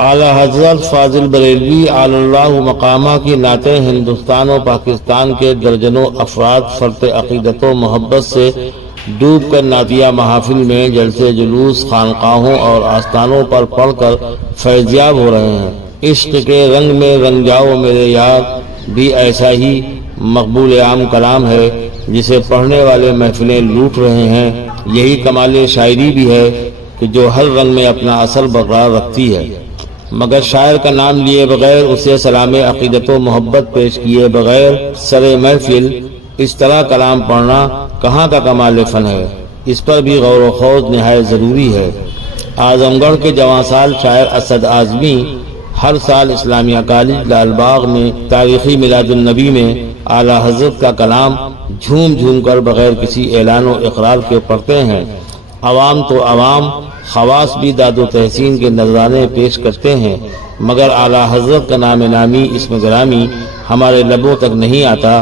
اعلیٰ حضرت فاضل بریلوی اعلی اللہ مقامہ کی نعتیں ہندوستان و پاکستان کے درجنوں افراد فرط عقیدت و محبت سے ڈوب کر نعتیہ محافل میں جلسے جلوس خانقاہوں اور آستانوں پر پڑھ کر فیضیاب ہو رہے ہیں۔ عشق کے رنگ میں رنگ جاؤ میرے یار بھی ایسا ہی مقبول عام کلام ہے جسے پڑھنے والے محفلیں لوٹ رہے ہیں۔ یہی کمال شاعری بھی ہے کہ جو ہر رنگ میں اپنا اثر برقرار رکھتی ہے، مگر شاعر کا نام لیے بغیر، اسے سلام عقیدت و محبت پیش کیے بغیر سر محفل اس طرح کلام پڑھنا کہاں کا کمال فن ہے؟ اس پر بھی غور و خوض نہایت ضروری ہے۔ اعظم گڑھ کے جواں سال شاعر اسد اعظمی ہر سال اسلامیہ کالج لال باغ میں تاریخی میلاد النبی میں اعلیٰ حضرت کا کلام جھوم جھوم کر بغیر کسی اعلان و اقرار کے پڑھتے ہیں۔ عوام تو عوام، خواص بھی داد و تحسین کے نذرانے پیش کرتے ہیں، مگر اعلیٰ حضرت کا نام نامی اسم گرامی ہمارے لبوں تک نہیں آتا،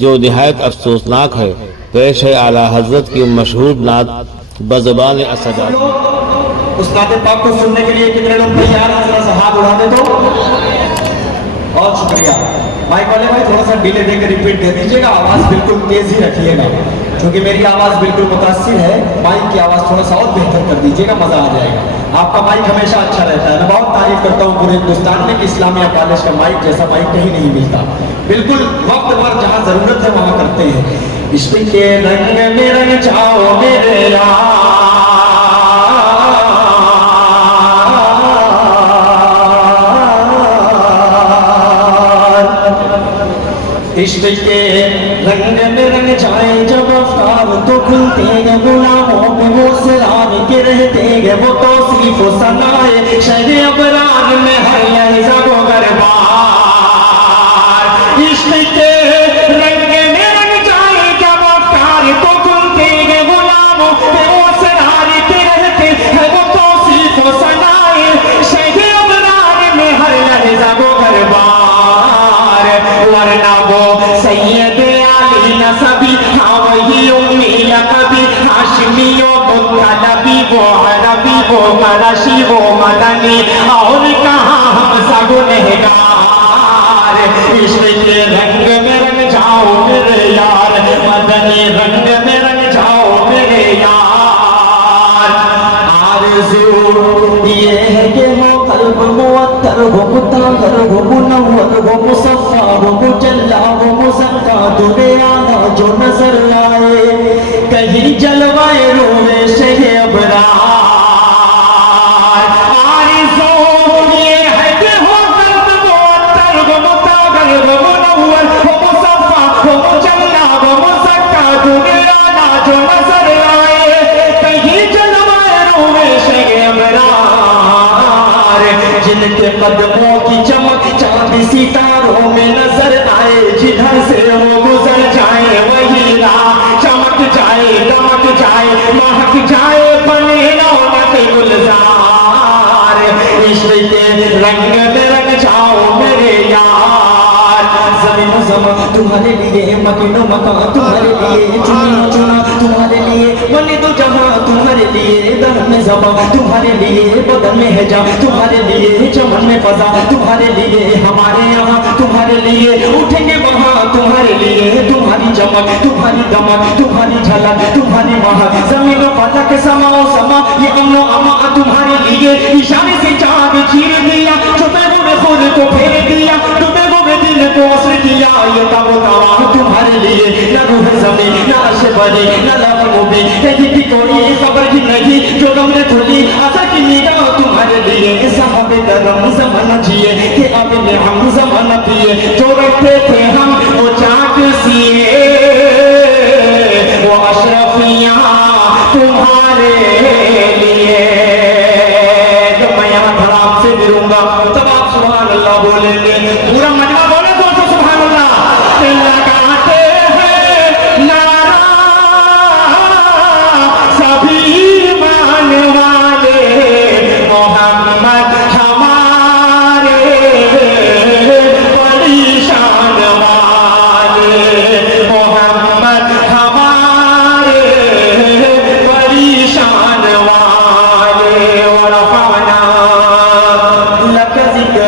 جو نہایت افسوسناک ہے۔ پیش ہے اعلیٰ حضرت کی مشہور نعت بزبان اسد اعظمی۔ استاد پاک کو سننے کے لیے کتنے لوگ تیار ہیں؟ ذرا سا ہاتھ اڑا دے تو بہت شکریہ۔ مائک والے بھائی تھوڑا سا ڈیلے دے کے ریپیٹ دے دیجیے گا، آواز بالکل تیز ہی رکھیے گا، کیونکہ میری آواز بالکل متاثر ہے۔ مائک کی آواز تھوڑا سا اور بہتر کر دیجیے گا، مزہ آ جائے گا۔ آپ کا مائک ہمیشہ اچھا رہتا ہے، میں بہت تعریف کرتا ہوں پورے ہندوستان میں کہ اسلامیہ کالج کا مائک جیسا مائک کہیں نہیں ملتا، بالکل وقت پر جہاں ضرورت ہے وہاں کرتے ہیں۔ عشق کے رنگ میں رنگ جاؤ میرے یار، عشق کے رنگ میں رنگ جائیں جب افکار تو کھلتے ہیں غلاموں پہ وہ سلام کے رہتے ہیں وہ توصیف و ثنائے شہر ابرار میں ہر لحظہ و گربار۔ عشق کے رنگ میں رنگ جائیں جب افکار تو کھلتے ہیں غلاموں پہ وہ سلام کے رہتے ہیں وہ توصیف و ثنائے شہر ابرار میں ہر لحظہ و گربار۔ ورنہ وہ سید علی نسبی، ہاں وہی امی لقبی، ہاشمی و مطلبی، وہ عربی وہ قریشی وہ مدنی، اور کہاں ہم سب گنہگار۔ عشق کے رنگ میں رنگ جاؤ میرے یار، مدنی رنگ میں رنگ جاؤ میرے یار۔ آرزو یہ ہے کہ وہ قلب معطر ہو، مطہر ہو، منور ہو، مصفا ہو، مجلا ہو، مزکا، دورے آنا جو نظر آئے کہیں جلوائے روئے شہ ابرار۔ آرزو یہ ہے کہ ہو قلب معطر ہو، مطہر ہو، منور ہو، مصفا ہو، مجلا ہو، مزکا، دورے آنا جو نظر آئے کہیں جلوائے روئے شہ ابرار۔ جن کے قدموں کی چمک چاند ستاروں میں نظر آئے، جدھر سے وہ گزر جائے وہی راہ چمک جائے، دمک جائے، مہک جائے، بنے رونق گلزار۔ عشق کے رنگ میں رنگ جاؤ میرے یار، زمین و زمان تمہارے لیے، مکین و مکان تمہارے لیے، چنی چنا تمہارے لیے، بنے دو جہاں تمہارے لیے، درم میں زبان تمہارے لیے، بدن میں ہے جان تمہارے لیے، چمن میں فضا تمہارے لیے، ہمارے یہاں تمہارے لیے، اٹھیں گے وہاں تمہارے لیے، تمہاری چمک تمہاری دمک تمہاری جھلک تمہاری مہک، زمین و فلک سما و سما یہ امن و امان تمہارے لیے، اشارے سے چاند چیر دیا، چھپے ہوئے خود کو پھیر دیا، ڈوبے ہوئے دل کو اثر کیا، یہ تب و تمام تمہارے لیے، نہ روح زمین نہ عرش بری نہ لوح مبین، کہیں کی کوئی خبر ہی نہیں جو غم نے کھلی عطا کی نگاہ تمہارے لیے، صحاب کرم زمانہ جیے کہ اب میں ہم زمانہ پیے، جو رکھتے تھے ہم وہ چاک سیے، وہ اشرفیاں تمہارے لیے۔ جب میں یہاں دھڑام سے گروں گا تب آپ سبحان اللہ بولیں گے، پورا مجمع بولے تو سبحان اللہ۔ لگاتے ہیں نعرہ سبھی ماننے والے، محمد ہمارے بڑی